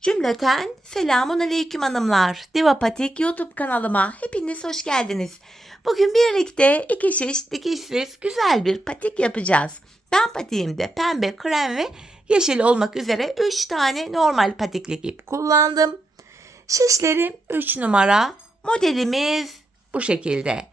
Cümleten selamun aleyküm hanımlar. Diva Patik YouTube kanalıma hepiniz hoş geldiniz. Bugün birlikte iki şiş dikişsiz güzel bir patik yapacağız. Ben patiğimde pembe, krem ve yeşil olmak üzere 3 tane normal patiklik ip kullandım. Şişlerim 3 numara. Modelimiz bu şekilde.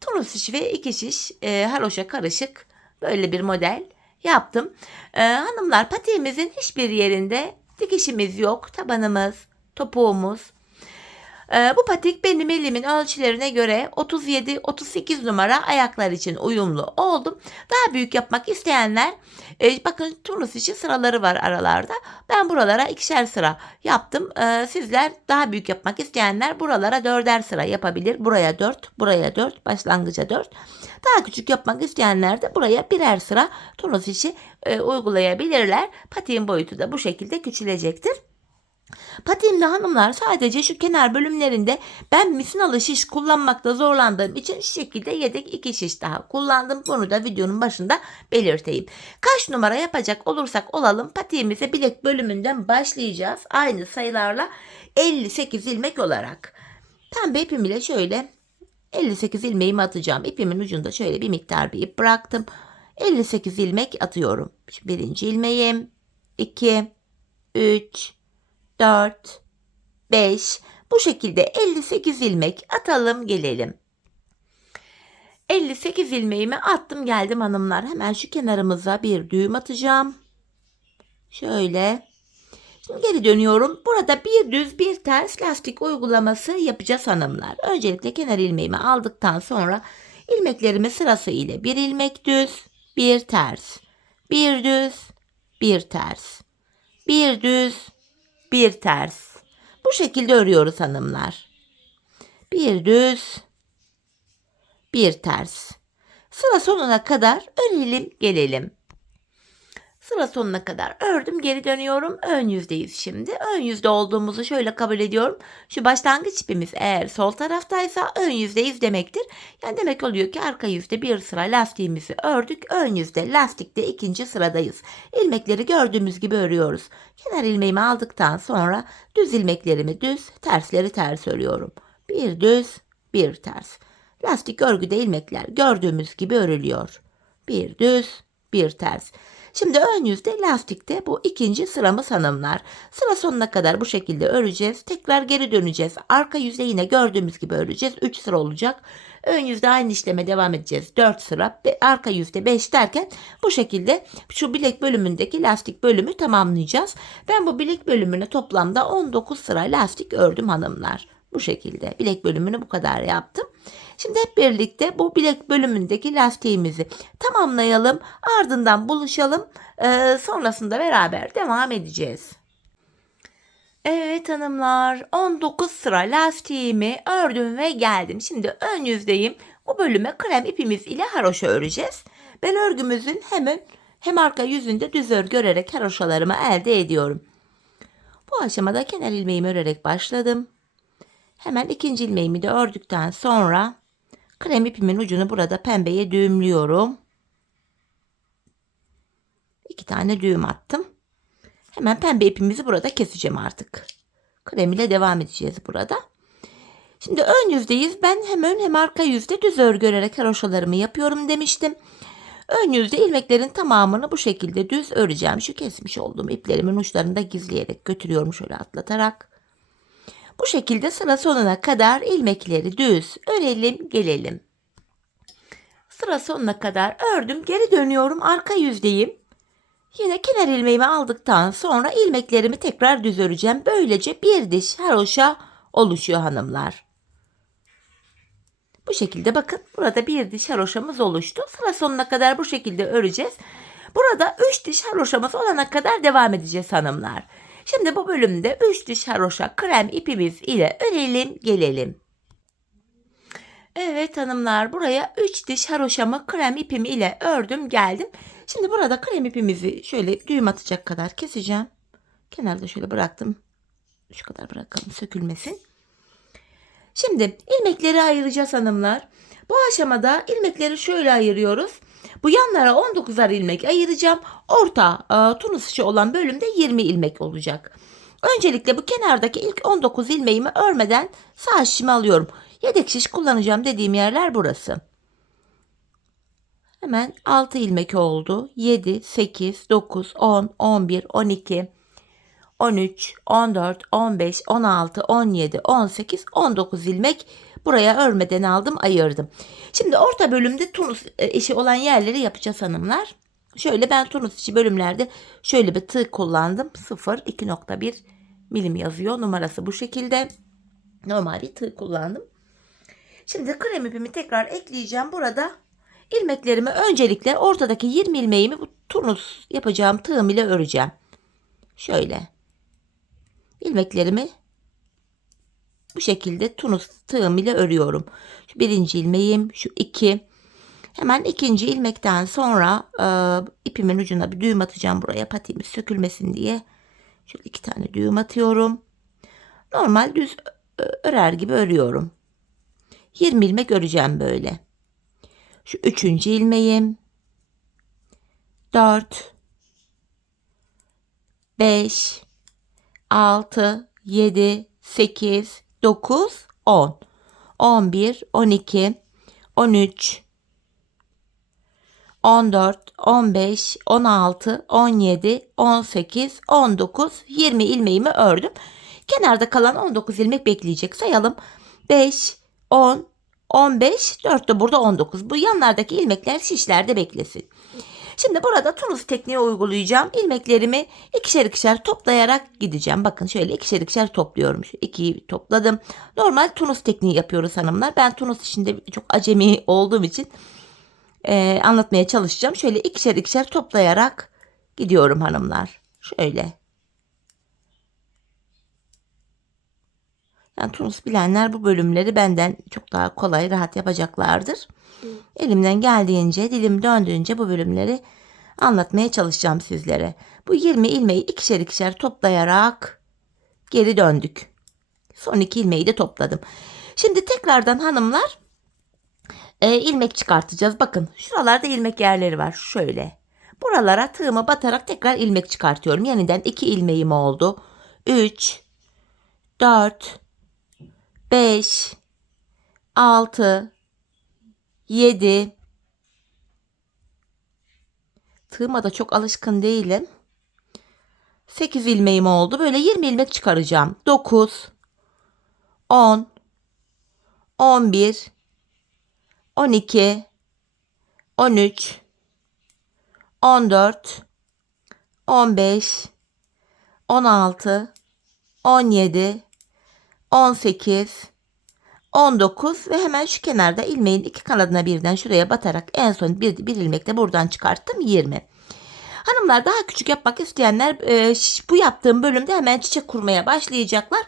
Tunus şiş ve 2 şiş haroşa karışık böyle bir model yaptım. Hanımlar, patiğimizin hiçbir yerinde dikişimiz yok. Tabanımız, topuğumuz. Bu patik benim elimin ölçülerine göre 37-38 numara ayaklar için uyumlu oldu. Daha büyük yapmak isteyenler, bakın turnus için sıraları var aralarda. Ben buralara ikişer sıra yaptım. Sizler daha büyük yapmak isteyenler buralara dörder sıra yapabilir. Buraya 4, buraya 4, başlangıca 4. Daha küçük yapmak isteyenler de buraya birer sıra turnus işi uygulayabilirler. Patiğin boyutu da bu şekilde küçülecektir. Patiğimde hanımlar sadece şu kenar bölümlerinde ben misinalı şiş kullanmakta zorlandığım için şu şekilde yedek 2 şiş daha kullandım. Bunu da videonun başında belirteyim. Kaç numara yapacak olursak olalım patiğimize bilek bölümünden başlayacağız. Aynı sayılarla 58 ilmek olarak. Pembe ipim ile şöyle 58 ilmeğimi atacağım. İpimin ucunda şöyle bir miktar bir ip bıraktım. 58 ilmek atıyorum. Birinci ilmeğim, 2, 3, 4, 5. Bu şekilde 58 ilmek atalım gelelim. 58 ilmeğimi attım geldim hanımlar. Hemen şu kenarımıza bir düğüm atacağım. Şöyle. Şimdi geri dönüyorum. Burada bir düz bir ters lastik uygulaması yapacağız hanımlar. Öncelikle kenar ilmeğimi aldıktan sonra ilmeklerimi sırası ile bir ilmek düz, bir ters, bir düz, bir ters, bir düz, bir ters. Bu şekilde örüyoruz hanımlar. Bir düz, bir ters. Sıra sonuna kadar örelim gelelim. Sıra sonuna kadar ördüm, geri dönüyorum. Ön yüzdeyiz şimdi. Ön yüzde olduğumuzu şöyle kabul ediyorum. Şu başlangıç ipimiz eğer sol taraftaysa ön yüzdeyiz demektir. Yani demek oluyor ki arka yüzde bir sıra lastiğimizi ördük. Ön yüzde lastikte ikinci sıradayız. İlmekleri gördüğümüz gibi örüyoruz. Kenar ilmeğimi aldıktan sonra düz ilmeklerimi düz, tersleri ters örüyorum. Bir düz, bir ters. Lastik örgüde ilmekler gördüğümüz gibi örülüyor. Bir düz, bir ters. Şimdi ön yüzde lastikte bu ikinci sıramız hanımlar. Sıra sonuna kadar bu şekilde öreceğiz. Tekrar geri döneceğiz. Arka yüzde yine gördüğümüz gibi öreceğiz. 3 sıra olacak. Ön yüzde aynı işleme devam edeceğiz. 4 sıra. Arka yüzde 5 derken bu şekilde şu bilek bölümündeki lastik bölümü tamamlayacağız. Ben bu bilek bölümüne toplamda 19 sıra lastik ördüm hanımlar. Bu şekilde bilek bölümünü bu kadar yaptım. Şimdi hep birlikte bu bilek bölümündeki lastiğimizi tamamlayalım. Ardından buluşalım. Sonrasında beraber devam edeceğiz. Evet hanımlar, 19 sıra lastiğimi ördüm ve geldim. Şimdi ön yüzdeyim. Bu bölüme krem ipimiz ile haroşa öreceğiz. Ben örgümüzün hem arka yüzünde düz örgü örerek haroşalarımı elde ediyorum. Bu aşamada kenar ilmeğimi örerek başladım. Hemen ikinci ilmeğimi de ördükten sonra krem ipimin ucunu burada pembeye düğümlüyorum. 2 tane düğüm attım. Hemen pembe ipimizi burada keseceğim artık. Krem ile devam edeceğiz burada. Şimdi ön yüzdeyiz. Ben hem ön hem arka yüzde düz örgü örerek haroşalarımı yapıyorum demiştim. Ön yüzde ilmeklerin tamamını bu şekilde düz öreceğim. Şu kesmiş olduğum iplerimin uçlarını da gizleyerek götürüyorum şöyle atlatarak. Bu şekilde sıra sonuna kadar ilmekleri düz örelim gelelim. Sıra sonuna kadar ördüm. Geri dönüyorum. Arka yüzdeyim. Yine kenar ilmeğimi aldıktan sonra ilmeklerimi tekrar düz öreceğim. Böylece bir diş haroşa oluşuyor hanımlar. Bu şekilde bakın burada bir diş haroşamız oluştu. Sıra sonuna kadar bu şekilde öreceğiz. Burada 3 diş haroşamız olana kadar devam edeceğiz hanımlar. Şimdi bu bölümde 3 diş haroşa krem ipimiz ile örelim gelelim. Evet hanımlar, buraya 3 diş haroşamı krem ipim ile ördüm geldim. Şimdi burada krem ipimizi şöyle düğüm atacak kadar keseceğim. Kenarda şöyle bıraktım. Şu kadar bırakalım sökülmesin. Şimdi ilmekleri ayıracağız hanımlar. Bu aşamada ilmekleri şöyle ayırıyoruz. Bu yanlara 19'ar ilmek ayıracağım. Orta turnus işi olan bölümde 20 ilmek olacak. Öncelikle bu kenardaki ilk 19 ilmeğimi örmeden sağ şişimi alıyorum. Yedek şiş kullanacağım dediğim yerler burası. Hemen 6 ilmek oldu. 7, 8, 9, 10, 11, 12, 13, 14, 15, 16, 17, 18, 19 ilmek buraya örmeden aldım, ayırdım. Şimdi orta bölümde tunus işi olan yerleri yapacağız hanımlar. Şöyle ben tunus işi bölümlerde şöyle bir tığ kullandım. 0, 2.1 milim yazıyor. Numarası bu şekilde. Normal bir tığ kullandım. Şimdi krem ipimi tekrar ekleyeceğim. Burada ilmeklerimi öncelikle ortadaki 20 ilmeğimi bu turnus yapacağım tığım ile öreceğim. Şöyle ilmeklerimi bu şekilde turnus tığım ile örüyorum. Şu birinci ilmeğim, şu iki. Hemen ikinci ilmekten sonra ipimin ucuna bir düğüm atacağım buraya, patiğimiz sökülmesin diye. Şöyle 2 tane düğüm atıyorum. Normal düz örer gibi örüyorum. 20 ilmek öreceğim böyle. Şu üçüncü ilmeğim. 4, 5, 6, 7, 8, 9, 10, 11, 12, 13, 14, 15, 16, 17, 18, 19, 20 ilmeğimi ördüm. Kenarda kalan 19 ilmek bekleyecek. Sayalım. 5, 10, 15, 4 de burada 19. Bu yanlardaki ilmekler şişlerde beklesin. Şimdi burada tunus tekniği uygulayacağım. İlmeklerimi ikişer ikişer toplayarak gideceğim. Bakın şöyle ikişer ikişer topluyorum. Şu 2'yi topladım. Normal tunus tekniği yapıyoruz hanımlar. Ben tunus işinde çok acemi olduğum için anlatmaya çalışacağım. Şöyle ikişer ikişer toplayarak gidiyorum hanımlar. Şöyle. Yani tunus bilenler bu bölümleri benden çok daha kolay, rahat yapacaklardır. Elimden geldiğince, dilim döndüğünce bu bölümleri anlatmaya çalışacağım sizlere. Bu 20 ilmeği ikişer ikişer toplayarak geri döndük. Son 2 ilmeği de topladım. Şimdi tekrardan hanımlar ilmek çıkartacağız. Bakın şuralarda ilmek yerleri var. Şöyle. Buralara tığımı batarak tekrar ilmek çıkartıyorum. Yeniden 2 ilmeğim oldu. 3, 4, 5, 6, 7. Tığıma da çok alışkın değilim. 8 ilmeğim oldu. Böyle 20 ilmek çıkaracağım. 9, 10, 11, 12, 13, 14, 15, 16, 17, 18, 19 ve hemen şu kenarda ilmeğin iki kanadına birden şuraya batarak en son bir ilmek de buradan çıkarttım, 20. Hanımlar daha küçük yapmak isteyenler bu yaptığım bölümde hemen çiçek kurmaya başlayacaklar.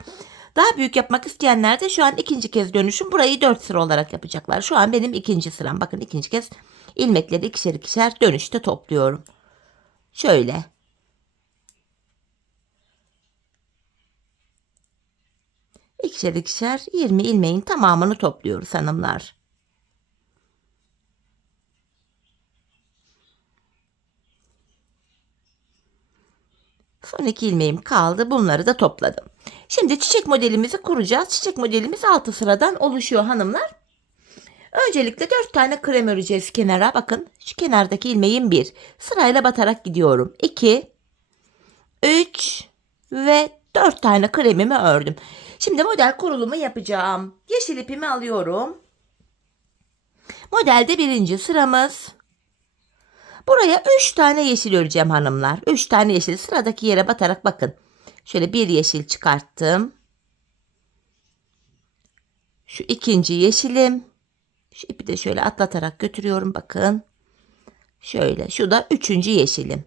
Daha büyük yapmak isteyenler de şu an ikinci kez dönüşüm, burayı 4 sıra olarak yapacaklar. Şu an benim ikinci sıram. Bakın ikinci kez ilmekleri ikişer ikişer dönüşte topluyorum. Şöyle. İkişer ikişer 20 ilmeğin tamamını topluyoruz hanımlar. Son 2 ilmeğim kaldı. Bunları da topladım. Şimdi çiçek modelimizi kuracağız. Çiçek modelimiz 6 sıradan oluşuyor hanımlar. Öncelikle 4 tane krem öreceğiz kenara. Bakın şu kenardaki ilmeğim 1. Sırayla batarak gidiyorum. 2, 3 ve 4 tane kremimi ördüm. Şimdi model kurulumu yapacağım. Yeşil ipimi alıyorum. Modelde birinci sıramız. Buraya 3 tane yeşil öreceğim hanımlar. 3 tane yeşil sıradaki yere batarak bakın. Şöyle bir yeşil çıkarttım. Şu ikinci yeşilim. Şu ipi de şöyle atlatarak götürüyorum bakın. Şöyle şu da üçüncü yeşilim.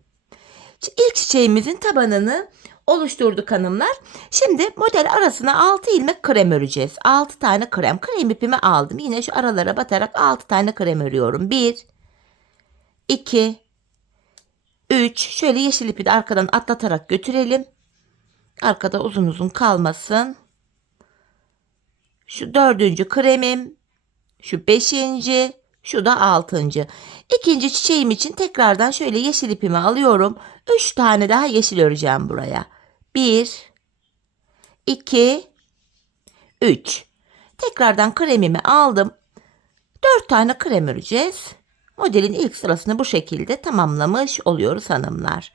İlk çiçeğimizin tabanını oluşturduk hanımlar. Şimdi model arasına 6 ilmek krem öreceğiz. 6 tane krem. Krem ipimi aldım. Yine şu aralara batarak 6 tane krem örüyorum. 1, 2, 3. Şöyle yeşil ipi de arkadan atlatarak götürelim. Arkada uzun uzun kalmasın. Şu dördüncü kremim. Şu beşinci. Şu da altıncı. İkinci çiçeğim için tekrardan şöyle yeşil ipimi alıyorum. 3 tane daha yeşil öreceğim buraya. 1, 2, 3. Tekrardan kremimi aldım. 4 tane krem öreceğiz. Modelin ilk sırasını bu şekilde tamamlamış oluyoruz hanımlar.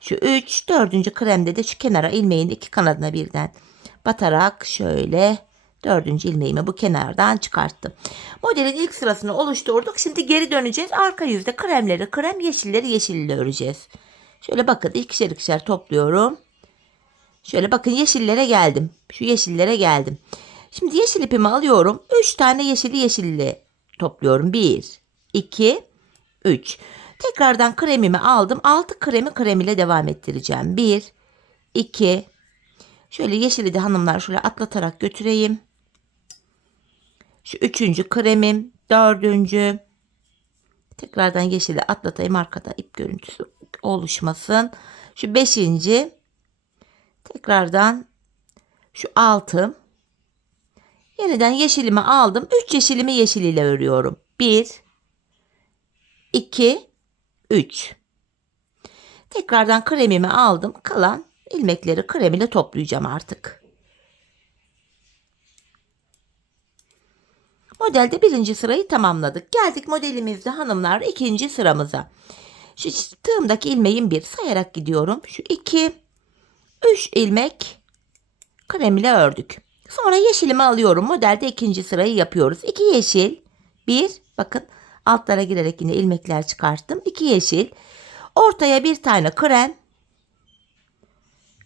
Şu 3, 4. kremde de şu kenara ilmeğin iki kanadına birden batarak şöyle 4. ilmeğimi bu kenardan çıkarttım. Modelin ilk sırasını oluşturduk. Şimdi geri döneceğiz. Arka yüzde kremleri krem, yeşilleri yeşille öreceğiz. Şöyle bakın ikişer ikişer topluyorum. Şöyle bakın yeşillere geldim. Şu yeşillere geldim. Şimdi yeşil ipimi alıyorum. 3 tane yeşili yeşille topluyorum. 1, 2, 3. Tekrardan kremimi aldım. 6 kremi krem ile devam ettireceğim. 1, 2. Şöyle yeşili de hanımlar şöyle atlatarak götüreyim. Şu 3. kremim. 4. Tekrardan yeşili atlatayım. Arkada ip görüntüsü oluşmasın. Şu 5. Tekrardan şu 6. Yeniden yeşilimi aldım. 3 yeşilimi yeşil ile örüyorum. 1, 2, 3. Tekrardan kremimi aldım. Kalan ilmekleri krem ile toplayacağım artık. Modelde 1. sırayı tamamladık. Geldik modelimizde hanımlar 2. sıramıza. Şu tığımdaki ilmeğin 1 sayarak gidiyorum. Şu 2, 3 ilmek krem ile ördük. Sonra yeşilimi alıyorum. Modelde 2. sırayı yapıyoruz. 2 yeşil, 1 bakın altlara girerek yine ilmekler çıkarttım. 2 yeşil, ortaya bir tane krem,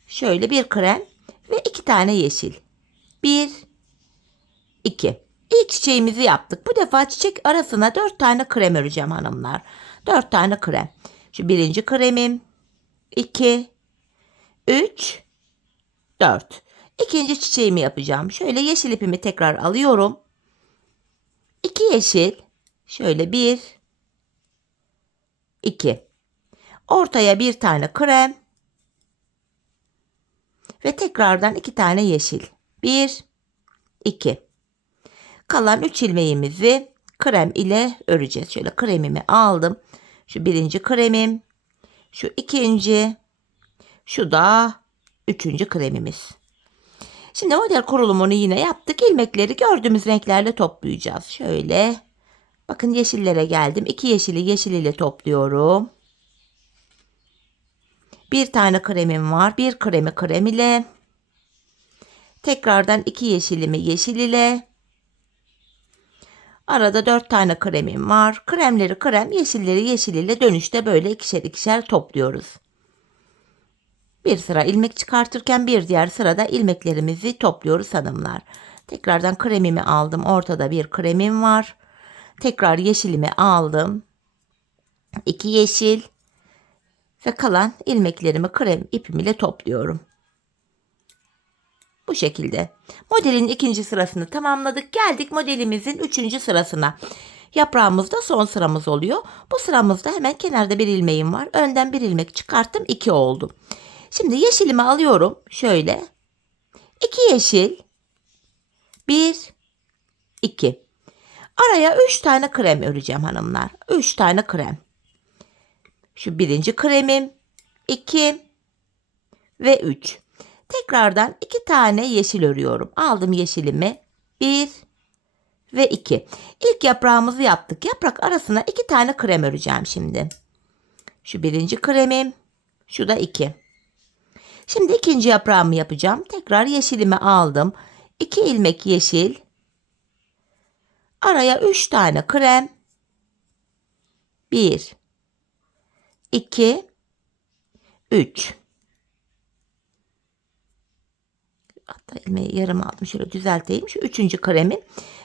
şöyle bir krem ve 2 tane yeşil. 1, 2. İlk çiçeğimizi yaptık. Bu defa çiçek arasına 4 tane krem öreceğim hanımlar. 4 tane krem. Şu 1. kremim, 2, 3, 4. İkinci çiçeğimi yapacağım. Şöyle yeşil ipimi tekrar alıyorum. 2 yeşil. Şöyle 1, 2. Ortaya bir tane krem. Ve tekrardan 2 tane yeşil. 1, 2. Kalan 3 ilmeğimizi krem ile öreceğiz. Şöyle kremimi aldım. Şu 1. kremim. Şu 2. Şu da 3. kremimiz. Şimdi model kurulumunu yine yaptık. İlmekleri gördüğümüz renklerle toplayacağız. Şöyle. Bakın yeşillere geldim. 2 yeşili yeşil ile topluyorum. Bir tane kremim var. Bir kremi krem ile. Tekrardan 2 yeşilimi yeşil ile. Arada 4 tane kremim var. Kremleri krem, yeşilleri yeşil ile dönüşte böyle ikişer ikişer topluyoruz. Bir sıra ilmek çıkartırken bir diğer sırada ilmeklerimizi topluyoruz hanımlar. Tekrardan kremimi aldım. Ortada bir kremim var. Tekrar yeşilimi aldım. 2 yeşil ve kalan ilmeklerimi krem ipim ile topluyorum. Bu şekilde. Modelin 2. sırasını tamamladık. Geldik modelimizin 3. sırasına. Yaprağımızda son sıramız oluyor. Bu sıramızda hemen kenarda bir ilmeğim var. Önden bir ilmek çıkarttım. 2 oldu. Şimdi yeşilimi alıyorum. Şöyle. 2 yeşil. 1, 2. Araya 3 tane krem öreceğim hanımlar. 3 tane krem. Şu 1. kremim. 2 ve 3. Tekrardan 2 tane yeşil örüyorum. Aldım yeşilimi. 1 ve 2. İlk yaprağımızı yaptık. Yaprak arasına 2 tane krem öreceğim şimdi. Şu 1. kremim. Şu da 2. Şimdi 2. yaprağımı yapacağım. Tekrar yeşilimi aldım. 2 ilmek yeşil. Araya 3 tane krem. 1, 2, 3. Hatta ilmeği yarım aldım. Şöyle düzelteyim. Şu 3. kremi.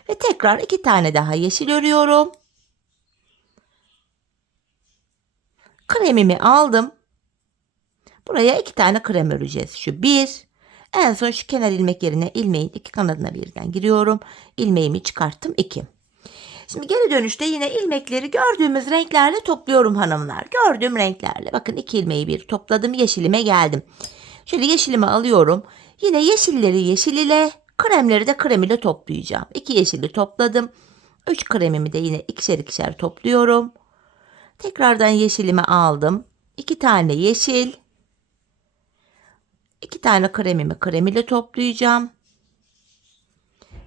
Ve tekrar 2 tane daha yeşil örüyorum. Kremimi aldım. Buraya 2 tane krem öreceğiz. Şu 1. En son şu kenar ilmek yerine ilmeğin 2 kanadına birden giriyorum. İlmeğimi çıkarttım 2. Şimdi geri dönüşte yine ilmekleri gördüğümüz renklerle topluyorum hanımlar. Gördüğüm renklerle. Bakın 2 ilmeği bir topladım. Yeşilime geldim. Şöyle yeşilimi alıyorum. Yine yeşilleri yeşil ile, kremleri de krem ile toplayacağım. 2 yeşili topladım. 3 kremimi de yine ikişer ikişer topluyorum. Tekrardan yeşilimi aldım. 2 tane yeşil. 2 tane kremimi krem ile toplayacağım.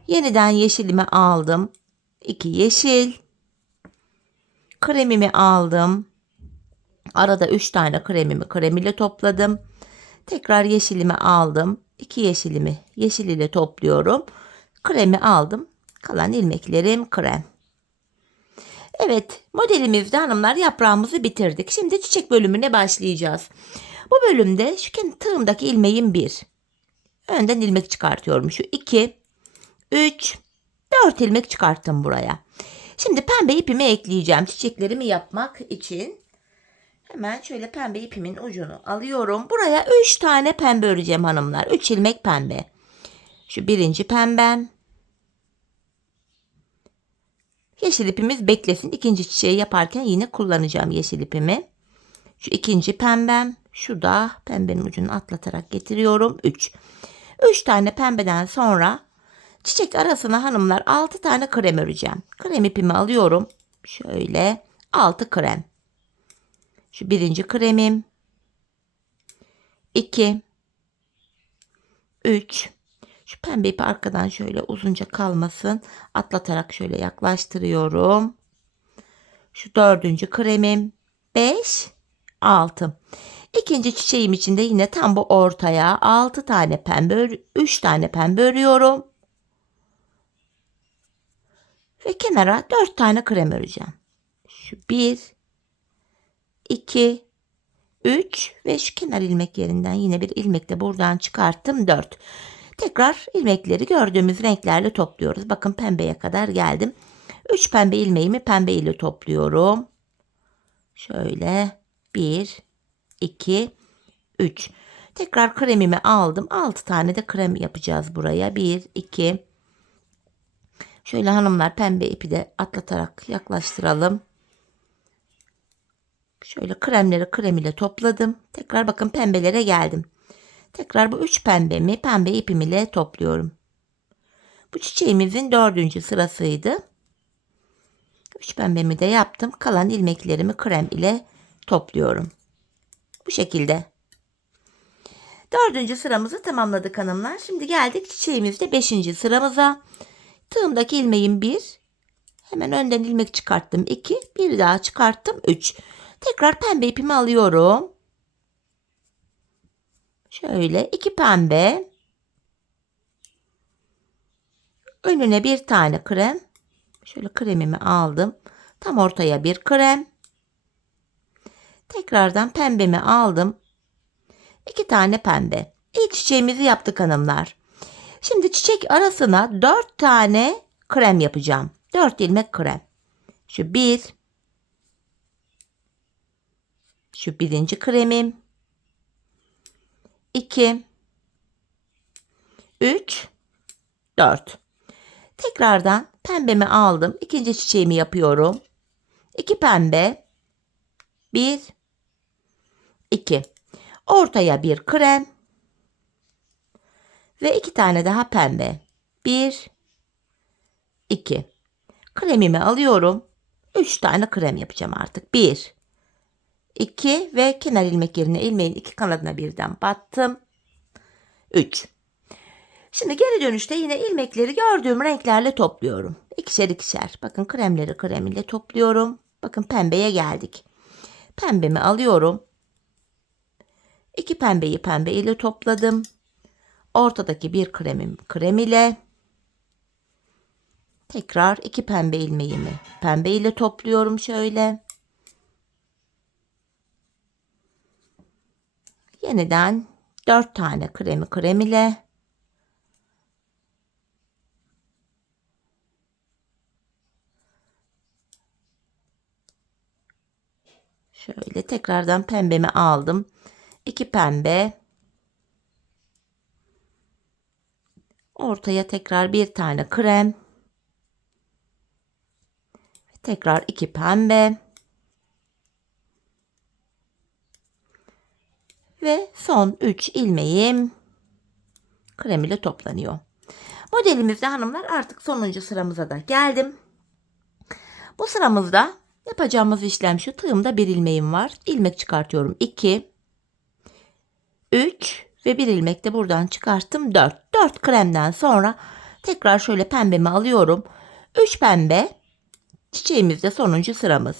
Yeniden yeşilimi aldım. 2 yeşil. Kremimi aldım. Arada 3 tane kremimi krem ile topladım. Tekrar yeşilimi aldım. 2 yeşilimi yeşil ile topluyorum. Kremi aldım. Kalan ilmeklerim krem. Evet, modelimizde hanımlar yaprağımızı bitirdik. Şimdi çiçek bölümüne başlayacağız. Bu bölümde şu tığımdaki ilmeğim 1. Önden ilmek çıkartıyorum. Şu 2, 3, 4 ilmek çıkarttım buraya. Şimdi pembe ipimi ekleyeceğim çiçeklerimi yapmak için. Hemen şöyle pembe ipimin ucunu alıyorum. Buraya 3 tane pembe öreceğim hanımlar. 3 ilmek pembe. Şu birinci pembem. Yeşil ipimiz beklesin. İkinci çiçeği yaparken yine kullanacağım yeşil ipimi. Şu ikinci pembem. Şu da pembenin ucunu atlatarak getiriyorum. 3. 3 tane pembeden sonra çiçek arasına hanımlar 6 tane krem öreceğim. Krem ipimi alıyorum. Şöyle 6 krem. Şu birinci kremim. 2. 3. Şu pembe ipi arkadan şöyle uzunca kalmasın. Atlatarak şöyle yaklaştırıyorum. Şu dördüncü kremim. 5. 6. İkinci çiçeğim için de yine tam bu ortaya 6 tane pembe, 3 tane pembe örüyorum. Ve kenara 4 tane krem öreceğim. Şu 1, 2, 3 ve şu kenar ilmek yerinden yine bir ilmek de buradan çıkarttım 4. Tekrar ilmekleri gördüğümüz renklerle topluyoruz. Bakın pembeye kadar geldim. 3 pembe ilmeğimi pembe ile topluyorum. Şöyle 1, 2, 3. Tekrar kremimi aldım. 6 tane de krem yapacağız buraya. 1, 2. Şöyle hanımlar pembe ipi de atlatarak yaklaştıralım. Şöyle kremleri krem ile topladım. Tekrar bakın pembelere geldim. Tekrar bu 3 pembemi pembe ipim ile topluyorum. Bu çiçeğimizin 4. sırasıydı. 3 pembemi de yaptım. Kalan ilmeklerimi krem ile topluyorum. Bu şekilde. 4. sıramızı tamamladık hanımlar. Şimdi geldik çiçeğimizde 5. sıramıza. Tığımdaki ilmeğim 1. Hemen önden ilmek çıkarttım 2. Bir daha çıkarttım 3. Tekrar pembe ipimi alıyorum. Şöyle 2 pembe. Önüne bir tane krem. Şöyle kremimi aldım. Tam ortaya bir krem. Tekrardan pembemi aldım. 2 tane pembe. İlk çiçeğimizi yaptık hanımlar. Şimdi çiçek arasına 4 tane krem yapacağım. 4 ilmek krem. Şu 1. Şu birinci kremim. 2. 3. 4. Tekrardan pembemi aldım. İkinci çiçeğimi yapıyorum. 2 pembe. 1. 2. Ortaya bir krem. Ve 2 tane daha pembe. 1. 2. Kremimi alıyorum. 3 tane krem yapacağım artık. 1. 2 ve kenar ilmek yerine ilmeğin 2 kanadına birden battım. 3. Şimdi geri dönüşte yine ilmekleri gördüğüm renklerle topluyorum. İkişer ikişer. Bakın kremleri krem ile topluyorum. Bakın pembeye geldik. Pembemi alıyorum. 2 pembeyi pembe ile topladım. Ortadaki bir kremim krem ile. Tekrar 2 pembe ilmeğimi pembe ile topluyorum şöyle. Yeniden 4 tane krem ile. Şöyle tekrardan pembemi aldım. 2 pembe. Ortaya tekrar bir tane krem. Tekrar 2 pembe. Ve son 3 ilmeğim krem ile toplanıyor. Modelimizde hanımlar artık sonuncu sıramıza da geldim. Bu sıramızda yapacağımız işlem şu. Tığımda bir ilmeğim var. İlmek çıkartıyorum. 2, 3, ve bir ilmek de buradan çıkarttım. 4. 4 kremden sonra tekrar şöyle pembemi alıyorum. 3 pembe, çiçeğimizde sonuncu sıramız.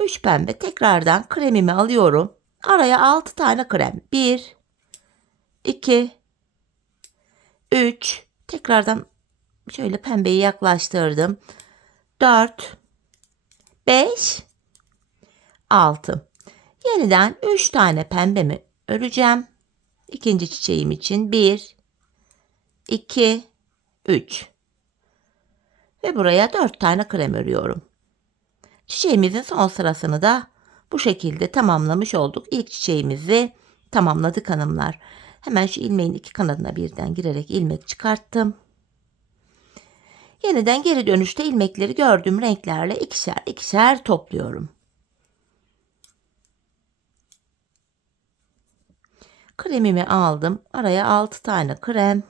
3 pembe, tekrardan kremimi alıyorum. Araya 6 tane krem. 1, 2, 3. Tekrardan şöyle pembeyi yaklaştırdım. 4, 5, 6. Yeniden 3 tane pembemi öreceğim. İkinci çiçeğim için 1, 2, 3. Ve buraya 4 tane krem örüyorum. Çiçeğimizin son sırasını da bu şekilde tamamlamış olduk. İlk çiçeğimizi tamamladık hanımlar. Hemen şu ilmeğin iki kanadına birden girerek ilmek çıkarttım. Yeniden geri dönüşte ilmekleri gördüğüm renklerle ikişer ikişer topluyorum. Kremimi aldım. Araya 6 tane krem.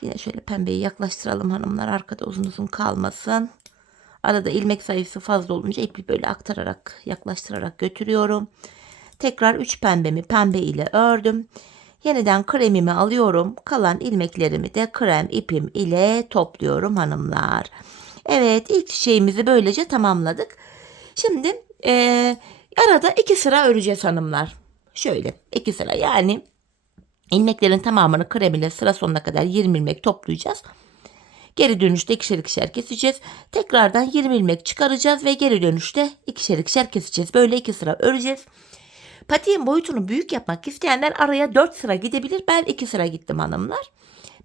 Yine şöyle pembeyi yaklaştıralım hanımlar. Arkada uzun uzun kalmasın. Arada ilmek sayısı fazla olunca ipi böyle aktararak, yaklaştırarak götürüyorum. Tekrar 3 pembemi pembe ile ördüm. Yeniden kremimi alıyorum. Kalan ilmeklerimi de krem ipim ile topluyorum hanımlar. Evet, ilk çiçeğimizi böylece tamamladık. Şimdi arada 2 sıra öreceğiz hanımlar. Şöyle 2 sıra, yani ilmeklerin tamamını krem ile sıra sonuna kadar 20 ilmek toplayacağız. Geri dönüşte ikişer ikişer keseceğiz. Tekrardan 20 ilmek çıkaracağız ve geri dönüşte ikişer ikişer keseceğiz. Böyle 2 sıra öreceğiz. Patiğin boyutunu büyük yapmak isteyenler araya 4 sıra gidebilir. Ben 2 sıra gittim hanımlar.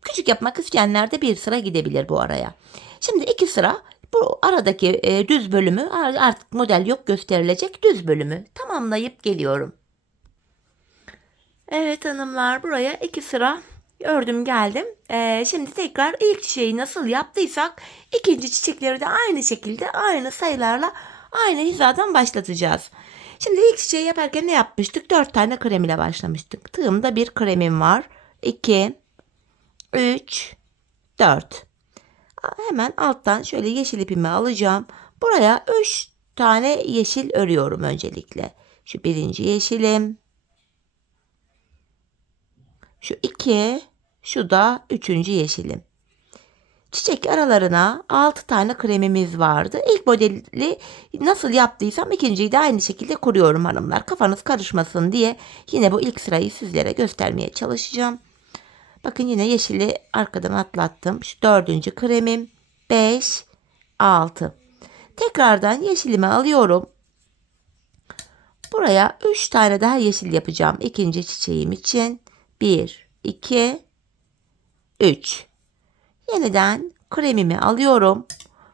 Küçük yapmak isteyenler de 1 sıra gidebilir bu araya. Şimdi 2 sıra, bu aradaki düz bölümü, artık model yok gösterilecek, düz bölümü tamamlayıp geliyorum. Evet hanımlar, buraya 2 sıra ördüm geldim. Şimdi tekrar ilk çiçeği nasıl yaptıysak ikinci çiçekleri de aynı şekilde aynı sayılarla aynı hizadan başlatacağız. Şimdi ilk çiçeği yaparken ne yapmıştık? 4 tane krem ile başlamıştık. Tığımda bir kremim var. 2, 3, 4. Hemen alttan şöyle yeşil ipimi alacağım. Buraya 3 tane yeşil örüyorum öncelikle. Şu birinci yeşilim. Şu 2, şu da 3. yeşilim. Çiçek aralarına 6 tane kremimiz vardı. İlk modeli nasıl yaptıysam ikinciyi de aynı şekilde kuruyorum hanımlar. Kafanız karışmasın diye yine bu ilk sırayı sizlere göstermeye çalışacağım. Bakın yine yeşili arkadan atlattım. Şu 4. kremim. 5, 6. Tekrardan yeşilimi alıyorum. Buraya 3 tane daha yeşil yapacağım ikinci çiçeğim için. 1, 2, 3. Yeniden kremimi alıyorum.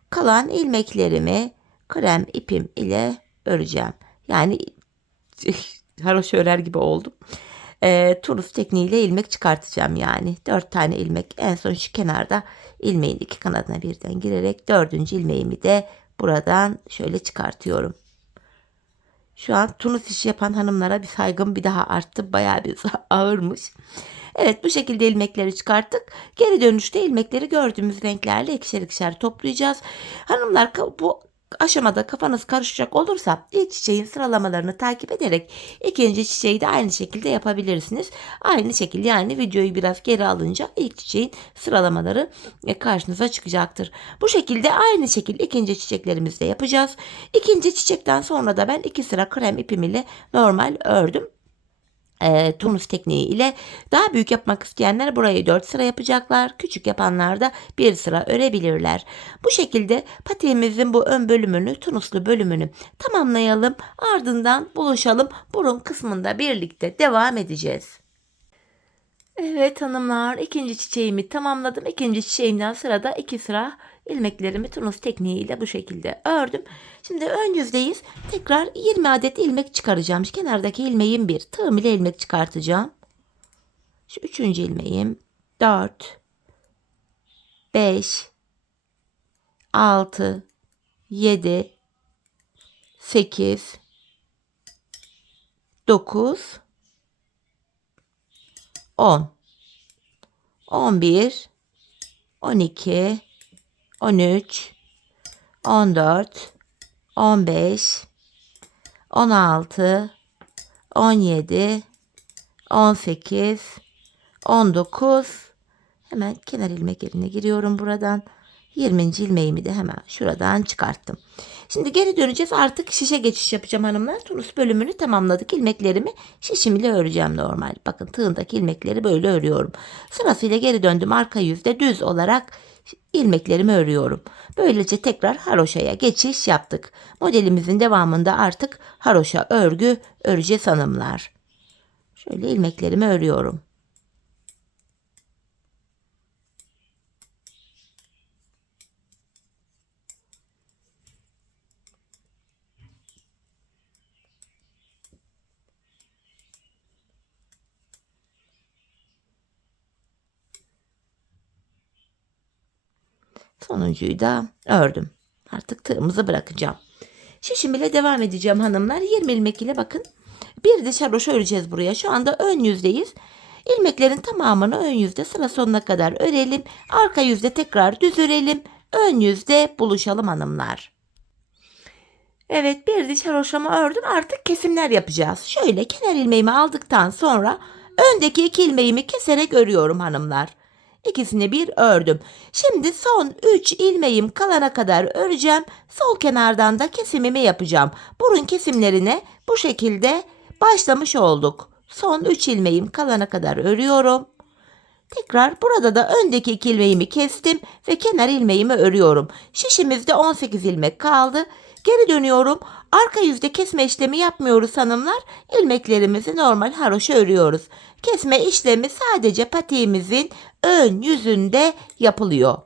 Kalan ilmeklerimi krem ipim ile öreceğim. Yani haroşa örer gibi oldum. Tunus tekniğiyle ilmek çıkartacağım yani. 4 tane ilmek, en son şu kenarda ilmeğin iki kanadına birden girerek 4. ilmeğimi de buradan şöyle çıkartıyorum. Şu an Tunus işi yapan hanımlara bir saygım bir daha arttı. Bayağı bir ağırmış. Evet, bu şekilde ilmekleri çıkarttık. Geri dönüşte ilmekleri gördüğümüz renklerle ikişer ikişer toplayacağız. Hanımlar, bu aşamada kafanız karışacak olursa ilk çiçeğin sıralamalarını takip ederek ikinci çiçeği de aynı şekilde yapabilirsiniz. Aynı şekilde, yani videoyu biraz geri alınca ilk çiçeğin sıralamaları karşınıza çıkacaktır. Bu şekilde aynı şekilde ikinci çiçeklerimizi de yapacağız. İkinci çiçekten sonra da ben 2 sıra krem ipim ile normal ördüm. Tunus tekniği ile daha büyük yapmak isteyenler burayı 4 sıra yapacaklar. Küçük yapanlar da 1 sıra örebilirler. Bu şekilde patiğimizin bu ön bölümünü, tunuslu bölümünü tamamlayalım. Ardından buluşalım. Burun kısmında birlikte devam edeceğiz. Evet hanımlar, ikinci çiçeğimi tamamladım. İkinci çiçeğimden sırada 2 sıra ilmeklerimi Tunus tekniğiyle bu şekilde ördüm. Şimdi ön yüzdeyiz. Tekrar 20 adet ilmek çıkaracağım. Şu kenardaki ilmeğim 1. Tığım ile ilmek çıkartacağım. Şu 3. ilmeğim 4, 5, 6, 7, 8, 9, 10, 11, 12, 13, 14, 15, 16, 17, 18, 19. Hemen kenar ilmek yerine giriyorum buradan. 20. ilmeğimi de hemen şuradan çıkarttım. Şimdi geri döneceğiz. Artık şişe geçiş yapacağım hanımlar. Tunus bölümünü tamamladık. İlmeklerimi şişimle öreceğim normal. Bakın tığındaki ilmekleri böyle örüyorum. Sırasıyla geri döndüm. Arka yüzde düz olarak ilmeklerimi örüyorum. Böylece tekrar haroşaya geçiş yaptık. Modelimizin devamında artık haroşa örgü öreceğiz hanımlar. Şöyle ilmeklerimi örüyorum. Sonuncuyu da ördüm. Artık tığımızı bırakacağım. Şişim ile devam edeceğim hanımlar. 20 ilmek ile bakın. Bir diş haroşa öreceğiz buraya. Şu anda ön yüzdeyiz. İlmeklerin tamamını ön yüzde sıra sonuna kadar örelim. Arka yüzde tekrar düz örelim. Ön yüzde buluşalım hanımlar. Evet, bir diş haroşamı ördüm. Artık kesimler yapacağız. Şöyle kenar ilmeğimi aldıktan sonra öndeki iki ilmeğimi keserek örüyorum hanımlar. İkisini bir ördüm. Şimdi son 3 ilmeğim kalana kadar öreceğim. Sol kenardan da kesimimi yapacağım. Burun kesimlerine bu şekilde başlamış olduk. Son 3 ilmeğim kalana kadar örüyorum. Tekrar burada da öndeki iki ilmeğimi kestim ve kenar ilmeğimi örüyorum. Şişimizde 18 ilmek kaldı. Geri dönüyorum. Arka yüzde kesme işlemi yapmıyoruz hanımlar. İlmeklerimizi normal haroşa örüyoruz. Kesme işlemi sadece patiğimizin ön yüzünde yapılıyor.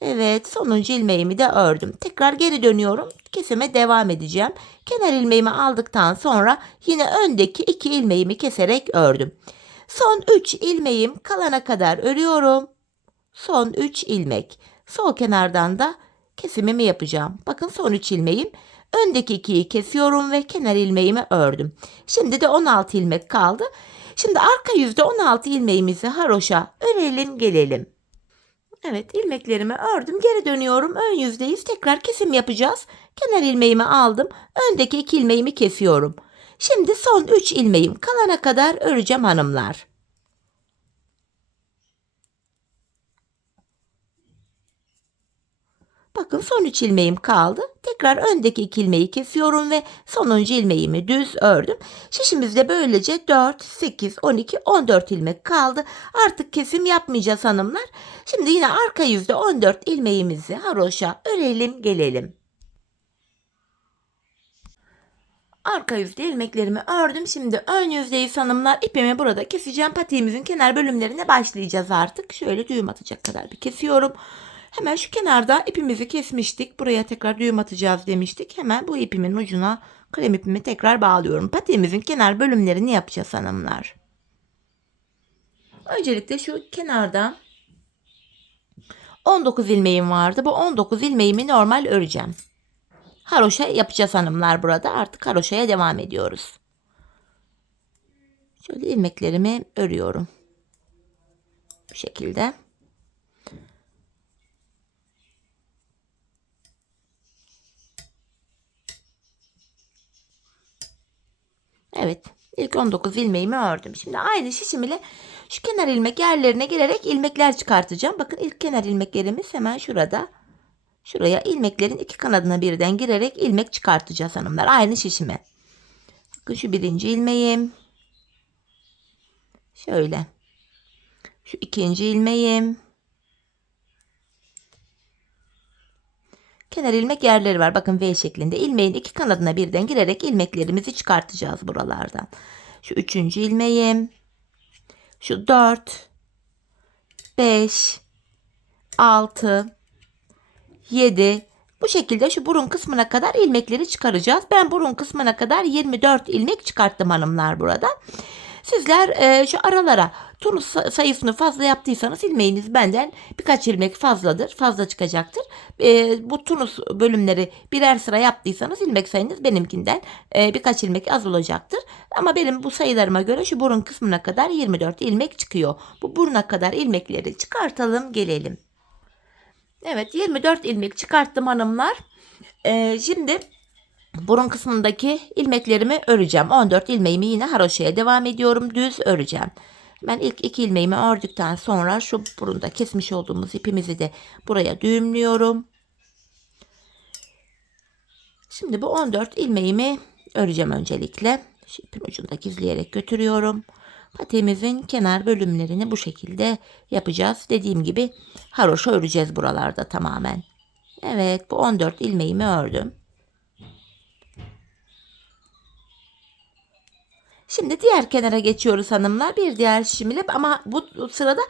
Evet, sonuncu ilmeğimi de ördüm. Tekrar geri dönüyorum. Kesime devam edeceğim. Kenar ilmeğimi aldıktan sonra yine öndeki iki ilmeğimi keserek ördüm. Son 3 ilmeğim kalana kadar örüyorum. Son 3 ilmek. Sol kenardan da kesimimi yapacağım. Bakın son 3 ilmeğim. Öndeki 2'yi kesiyorum ve kenar ilmeğimi ördüm. Şimdi de 16 ilmek kaldı. Şimdi arka yüzde 16 ilmeğimizi haroşa örelim gelelim. Evet, ilmeklerimi ördüm. Geri dönüyorum. Ön yüzdeyiz. Tekrar kesim yapacağız. Kenar ilmeğimi aldım. Öndeki 2 ilmeğimi kesiyorum. Şimdi son 3 ilmeğim kalana kadar öreceğim hanımlar. Bakın son 3 ilmeğim kaldı. Tekrar öndeki 2 ilmeği kesiyorum ve sonuncu ilmeğimi düz ördüm. Şişimizde böylece 4, 8, 12, 14 ilmek kaldı. Artık kesim yapmayacağız hanımlar. Şimdi yine arka yüzde 14 ilmeğimizi haroşa örelim gelelim. Arka yüzde ilmeklerimi ördüm. Şimdi ön yüzdeyiz hanımlar. İpimi burada keseceğim. Patiğimizin kenar bölümlerine başlayacağız artık. Şöyle düğüm atacak kadar bir kesiyorum. Hemen şu kenarda ipimizi kesmiştik. Buraya tekrar düğüm atacağız demiştik. Hemen bu ipimin ucuna krem ipimi tekrar bağlıyorum. Patiğimizin kenar bölümlerini yapacağız hanımlar. Öncelikle şu kenarda 19 ilmeğim vardı. Bu 19 ilmeğimi normal öreceğim. Haroşa yapacağız hanımlar burada. Artık haroşaya devam ediyoruz. Şöyle ilmeklerimi örüyorum. Bu şekilde. Evet, ilk 19 ilmeğimi ördüm. Şimdi aynı şişim ile şu kenar ilmek yerlerine girerek ilmekler çıkartacağım. Bakın ilk kenar ilmeklerimiz hemen şurada. Şuraya ilmeklerin iki kanadına birden girerek ilmek çıkartacağız hanımlar. Aynı şişime. Bakın şu birinci ilmeğim. Şöyle. Şu ikinci ilmeğim. Kenar ilmek yerleri var. Bakın V şeklinde. İlmeğin iki kanadına birden girerek ilmeklerimizi çıkartacağız buralardan. Şu üçüncü ilmeğim. Şu 4, 5, 6, 7. Bu şekilde şu burun kısmına kadar ilmekleri çıkaracağız. Ben burun kısmına kadar 24 ilmek çıkarttım hanımlar burada. Sizler şu aralara tunus sayısını fazla yaptıysanız ilmeğiniz benden birkaç ilmek fazladır. Fazla çıkacaktır. Bu tunus bölümleri birer sıra yaptıysanız ilmek sayınız benimkinden birkaç ilmek az olacaktır. Ama benim bu sayılarıma göre şu burun kısmına kadar 24 ilmek çıkıyor. Bu buruna kadar ilmekleri çıkartalım gelelim. Evet, 24 ilmek çıkarttım hanımlar. Şimdi Burun kısmındaki ilmeklerimi öreceğim. 14 ilmeğimi yine haroşaya devam ediyorum. Düz öreceğim. Ben ilk 2 ilmeğimi ördükten sonra şu burunda kesmiş olduğumuz ipimizi de buraya düğümlüyorum. Şimdi bu 14 ilmeğimi öreceğim öncelikle. Şu ipin ucunda gizleyerek götürüyorum. Patiğimizin kenar bölümlerini bu şekilde yapacağız. Dediğim gibi haroşa öreceğiz buralarda tamamen. Evet, bu 14 ilmeğimi ördüm. Şimdi diğer kenara geçiyoruz hanımlar. Bir diğer şişimle ama bu sırada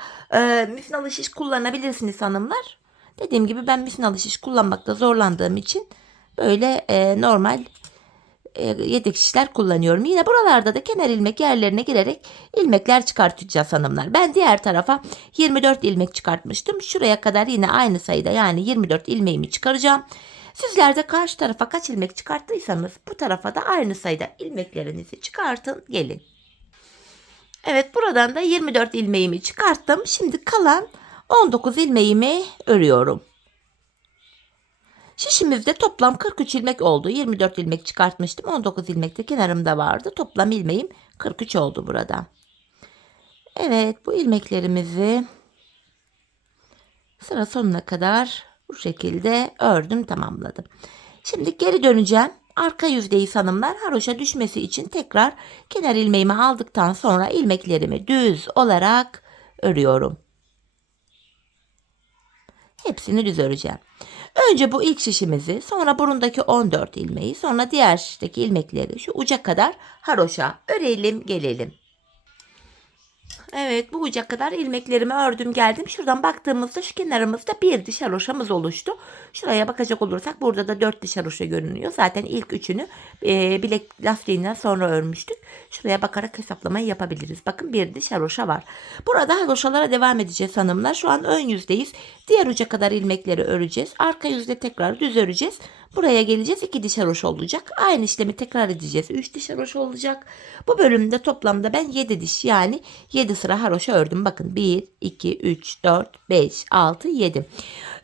misinalı şiş kullanabilirsiniz hanımlar. Dediğim gibi ben misinalı şiş kullanmakta zorlandığım için böyle normal yedek şişler kullanıyorum. Yine buralarda da kenar ilmek yerlerine girerek ilmekler çıkartacağız hanımlar. Ben diğer tarafa 24 ilmek çıkartmıştım. Şuraya kadar yine aynı sayıda yani 24 ilmeğimi çıkaracağım. Sizler de karşı tarafa kaç ilmek çıkarttıysanız bu tarafa da aynı sayıda ilmeklerinizi çıkartın gelin. Evet, buradan da 24 ilmeğimi çıkarttım. Şimdi kalan 19 ilmeğimi örüyorum. Şişimizde toplam 43 ilmek oldu. 24 ilmek çıkartmıştım. 19 ilmek de kenarımda vardı. Toplam ilmeğim 43 oldu burada. Evet, bu ilmeklerimizi sıra sonuna kadar bu şekilde ördüm, tamamladım. Şimdi geri döneceğim. Arka yüzdeyiz hanımlar. Haroşa düşmesi için tekrar kenar ilmeğimi aldıktan sonra ilmeklerimi düz olarak örüyorum. Hepsini düz öreceğim. Önce bu ilk şişimizi, sonra burundaki 14 ilmeği, sonra diğer şişteki ilmekleri şu uca kadar haroşa örelim gelelim. Evet, bu uca kadar ilmeklerimi ördüm geldim. Şuradan baktığımızda şu kenarımızda bir diş haroşamız oluştu. Şuraya bakacak olursak burada da 4 diş haroşa görünüyor. Zaten ilk üçünü bilek lastiğinden sonra örmüştük. Şuraya bakarak hesaplamayı yapabiliriz. Bakın bir diş haroşa var. Burada haroşalara devam edeceğiz hanımlar. Şu an ön yüzdeyiz. Diğer uca kadar ilmekleri öreceğiz. Arka yüzde tekrar düz öreceğiz. Buraya geleceğiz. 2 diş haroşa olacak. Aynı işlemi tekrar edeceğiz. 3 diş haroşa olacak. Bu bölümde toplamda ben 7 diş yani 7 sıra haroşa ördüm. Bakın 1, 2, 3, 4, 5, 6, 7.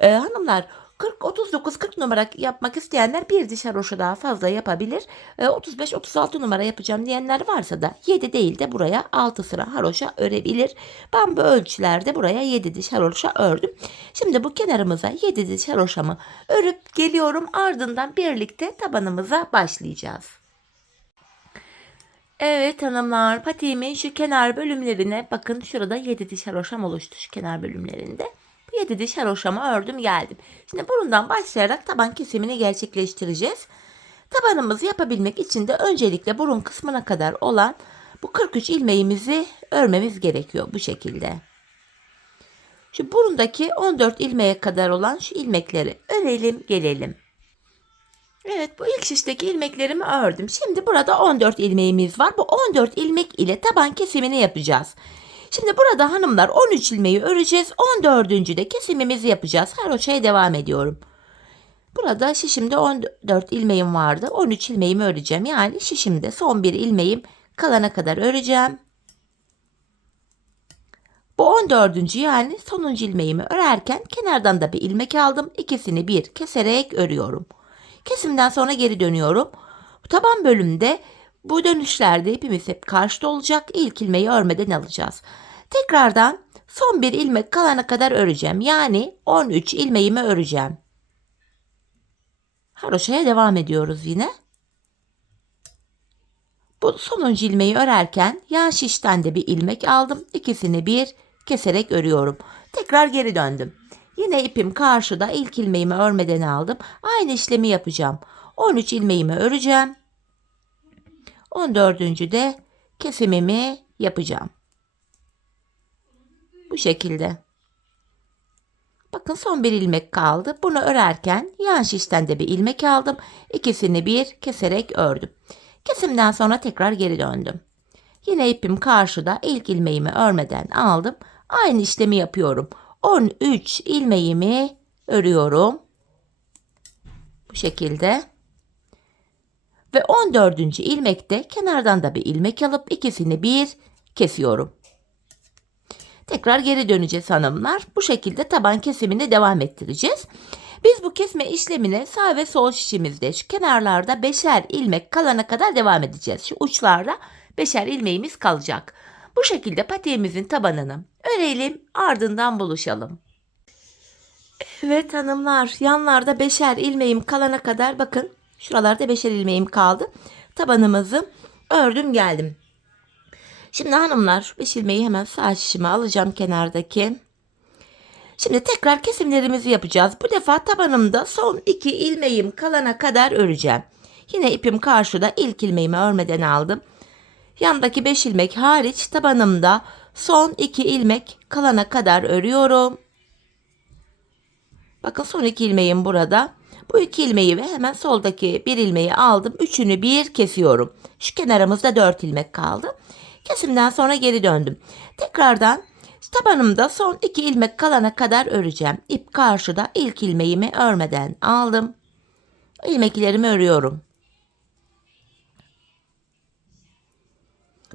Hanımlar 40, 39, 40 numara yapmak isteyenler bir diş haroşa daha fazla yapabilir. 35, 36 numara yapacağım diyenler varsa da 7 değil de buraya 6 sıra haroşa örebilir. Ben bu ölçülerde buraya 7 diş haroşa ördüm. Şimdi bu kenarımıza 7 diş haroşamı örüp geliyorum. Ardından birlikte tabanımıza başlayacağız. Evet hanımlar, patiğimin şu kenar bölümlerine bakın, şurada 7 diş haroşam oluştu şu kenar bölümlerinde. 7 diş haroşamı ördüm geldim. Şimdi burundan başlayarak taban kesimini gerçekleştireceğiz. Tabanımızı yapabilmek için de öncelikle burun kısmına kadar olan bu 43 ilmeğimizi örmemiz gerekiyor bu şekilde. Şu burundaki 14 ilmeğe kadar olan şu ilmekleri örelim gelelim. Evet, bu ilk şişteki ilmeklerimi ördüm. Şimdi burada 14 ilmeğimiz var. Bu 14 ilmek ile taban kesimini yapacağız. Şimdi burada hanımlar 13 ilmeği öreceğiz. 14. de kesimimizi yapacağız. Haroşaya devam ediyorum. Burada şişimde 14 ilmeğim vardı. 13 ilmeğimi öreceğim. Yani şişimde son bir ilmeğim kalana kadar öreceğim. Bu 14. yani sonuncu ilmeğimi örerken kenardan da bir ilmek aldım. İkisini bir keserek örüyorum. Kesimden sonra geri dönüyorum. Taban bölümde bu dönüşlerde ipimiz hep karşıda olacak. İlk ilmeği örmeden alacağız. Tekrardan son bir ilmek kalana kadar öreceğim. Yani 13 ilmeğimi öreceğim. Haroşaya devam ediyoruz yine. Bu sonuncu ilmeği örerken yan şişten de bir ilmek aldım. İkisini bir keserek örüyorum. Tekrar geri döndüm. Yine ipim karşıda, ilk ilmeğimi örmeden aldım. Aynı işlemi yapacağım. 13 ilmeğimi öreceğim. 14. de kesimimi yapacağım. Bu şekilde. Bakın son bir ilmek kaldı. Bunu örerken yan şişten de bir ilmek aldım. İkisini bir keserek ördüm. Kesimden sonra tekrar geri döndüm. Yine ipim karşıda, ilk ilmeğimi örmeden aldım. Aynı işlemi yapıyorum. 13 ilmeğimi örüyorum. Bu şekilde. Ve 14. ilmekte kenardan da bir ilmek alıp ikisini bir kesiyorum. Tekrar geri döneceğiz hanımlar. Bu şekilde taban kesimini devam ettireceğiz. Biz bu kesme işlemine sağ ve sol şişimizde şu kenarlarda beşer ilmek kalana kadar devam edeceğiz. Şu uçlarda beşer ilmeğimiz kalacak. Bu şekilde patiğimizin tabanını örelim, ardından buluşalım. Evet hanımlar, yanlarda beşer ilmeğim kalana kadar bakın şuralarda beşer ilmeğim kaldı. Tabanımızı ördüm geldim. Şimdi hanımlar 5 ilmeği hemen sağ şişime alacağım kenardaki. Şimdi tekrar kesimlerimizi yapacağız. Bu defa tabanımda son 2 ilmeğim kalana kadar öreceğim. Yine ipim karşıda, ilk ilmeğimi örmeden aldım. Yandaki 5 ilmek hariç tabanımda son 2 ilmek kalana kadar örüyorum. Bakın son 2 ilmeğim burada. Bu 2 ilmeği ve hemen soldaki 1 ilmeği aldım. Üçünü bir kesiyorum. Şu kenarımızda 4 ilmek kaldı. Kesimden sonra geri döndüm. Tekrardan tabanımda son 2 ilmek kalana kadar öreceğim. İp karşıda, ilk ilmeğimi örmeden aldım. İlmeklerimi örüyorum.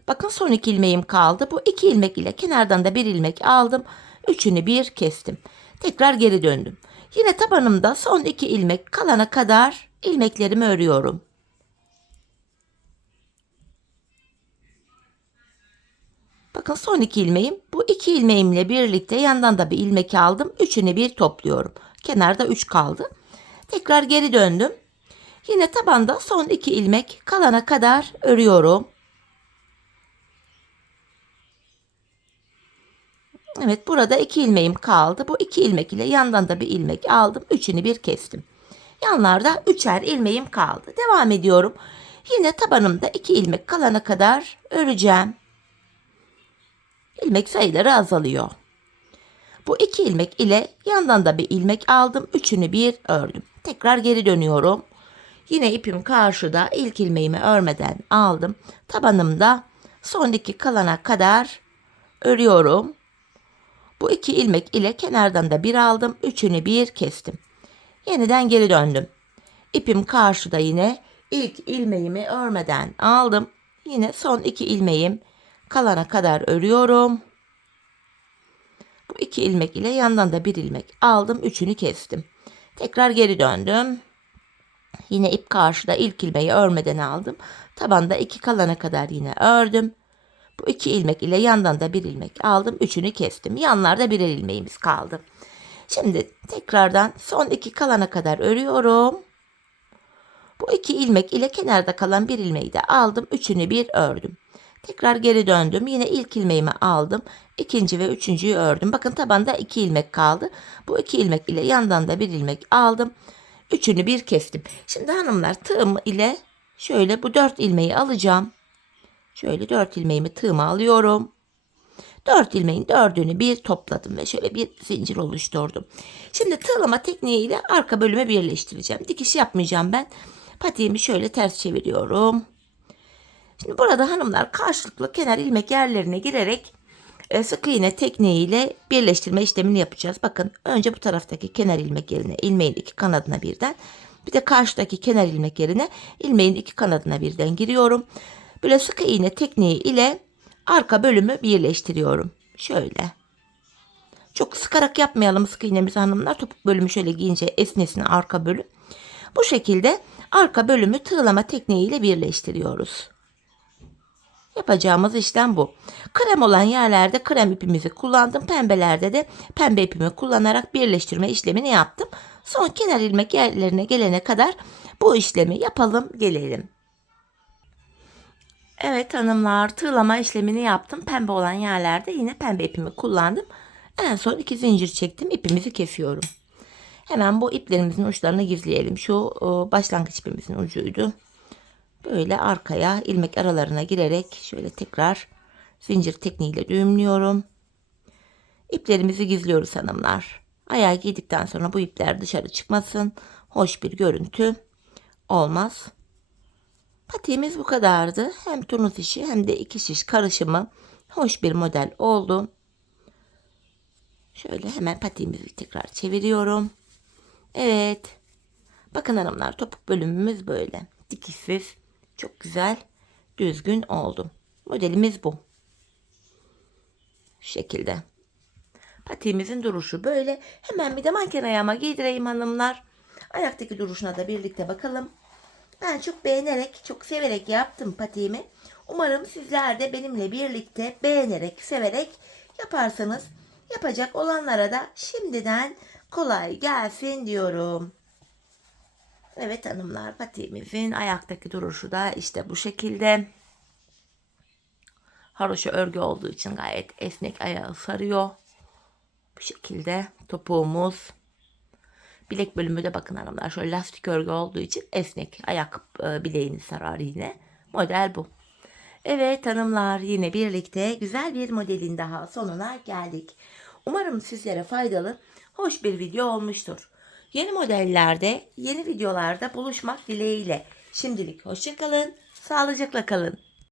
Bakın son 2 ilmeğim kaldı. Bu 2 ilmek ile kenardan da 1 ilmek aldım. Üçünü bir kestim. Tekrar geri döndüm. Yine tabanımda son 2 ilmek kalana kadar ilmeklerimi örüyorum. Bakın son 2 ilmeğim. Bu 2 ilmeğimle birlikte yandan da bir ilmek aldım. Üçünü bir topluyorum. Kenarda 3 kaldı. Tekrar geri döndüm. Yine tabanda son 2 ilmek kalana kadar örüyorum. Evet, burada 2 ilmeğim kaldı. Bu 2 ilmek ile yandan da bir ilmek aldım. Üçünü bir kestim. Yanlarda 3'er ilmeğim kaldı. Devam ediyorum. Yine tabanımda 2 ilmek kalana kadar öreceğim. İlmek sayıları azalıyor. Bu 2 ilmek ile yandan da bir ilmek aldım. Üçünü bir ördüm. Tekrar geri dönüyorum. Yine ipim karşıda, ilk ilmeğimi örmeden aldım. Tabanımda son 2 kalana kadar örüyorum. Bu 2 ilmek ile kenardan da bir aldım. Üçünü bir kestim. Yeniden geri döndüm. İpim karşıda, yine ilk ilmeğimi örmeden aldım. Yine son 2 ilmeğim kalana kadar örüyorum. Bu 2 ilmek ile yandan da bir ilmek aldım. Üçünü kestim. Tekrar geri döndüm. Yine ip karşıda, ilk ilmeği örmeden aldım. Tabanda 2 kalana kadar yine ördüm. Bu 2 ilmek ile yandan da bir ilmek aldım. Üçünü kestim. Yanlarda birer ilmeğimiz kaldı. Şimdi tekrardan son 2 kalana kadar örüyorum. Bu 2 ilmek ile kenarda kalan bir ilmeği de aldım. Üçünü bir ördüm. Tekrar geri döndüm. Yine ilk ilmeğimi aldım. İkinci ve üçüncüyü ördüm. Bakın tabanda 2 ilmek kaldı. Bu 2 ilmek ile yandan da bir ilmek aldım. Üçünü bir kestim. Şimdi hanımlar, tığım ile şöyle bu 4 ilmeği alacağım. Şöyle 4 ilmeğimi tığıma alıyorum. 4 ilmeğin 4'ünü bir topladım ve şöyle bir zincir oluşturdum. Şimdi tığlama tekniğiyle arka bölümü birleştireceğim. Dikiş yapmayacağım ben. Patiğimi şöyle ters çeviriyorum. Şimdi burada hanımlar karşılıklı kenar ilmek yerlerine girerek sık iğne tekniğiyle birleştirme işlemini yapacağız. Bakın önce bu taraftaki kenar ilmek yerine ilmeğin 2 kanadına birden, bir de karşıdaki kenar ilmek yerine ilmeğin 2 kanadına birden giriyorum. Böyle sık iğne tekniği ile arka bölümü birleştiriyorum. Şöyle. Çok sıkarak yapmayalım sık iğnemizi hanımlar. Topuk bölümü şöyle giyince esnesin arka bölüm. Bu şekilde arka bölümü tığlama tekniğiyle birleştiriyoruz. Yapacağımız işlem bu. Krem olan yerlerde krem ipimizi kullandım. Pembelerde de pembe ipimi kullanarak birleştirme işlemini yaptım. Son kenar ilmek yerlerine gelene kadar bu işlemi yapalım gelelim. Evet hanımlar, tığlama işlemini yaptım. Pembe olan yerlerde yine pembe ipimi kullandım. En son 2 zincir çektim. İpimizi kesiyorum. Hemen bu iplerimizin uçlarını gizleyelim. Şu başlangıç ipimizin ucuydu. Böyle arkaya ilmek aralarına girerek şöyle tekrar zincir tekniğiyle düğümlüyorum. İplerimizi gizliyoruz hanımlar. Ayağı giydikten sonra bu ipler dışarı çıkmasın. Hoş bir görüntü olmaz. Patiğimiz bu kadardı. Hem turnus işi hem de 2 şiş karışımı hoş bir model oldu. Şöyle hemen patiğimizi tekrar çeviriyorum. Evet. Bakın hanımlar, topuk bölümümüz böyle. Dikişsiz. Çok güzel. Düzgün oldu. Modelimiz bu. Şu şekilde. Patiğimizin duruşu böyle. Hemen bir de manken ayağıma giydireyim hanımlar. Ayaktaki duruşuna da birlikte bakalım. Ben çok beğenerek, çok severek yaptım patiğimi. Umarım sizler de benimle birlikte beğenerek, severek yaparsanız, yapacak olanlara da şimdiden kolay gelsin diyorum. Evet hanımlar, patiğimizin ayaktaki duruşu da işte bu şekilde. Haroşa örgü olduğu için gayet esnek, ayağı sarıyor. Bu şekilde topuğumuz. Bilek bölümü de bakın hanımlar, şöyle lastik örgü olduğu için esnek, ayak bileğini sarar yine. Model bu. Evet hanımlar, yine birlikte güzel bir modelin daha sonuna geldik. Umarım sizlere faydalı, hoş bir video olmuştur. Yeni modellerde, yeni videolarda buluşmak dileğiyle. Şimdilik hoşça kalın, sağlıcakla kalın.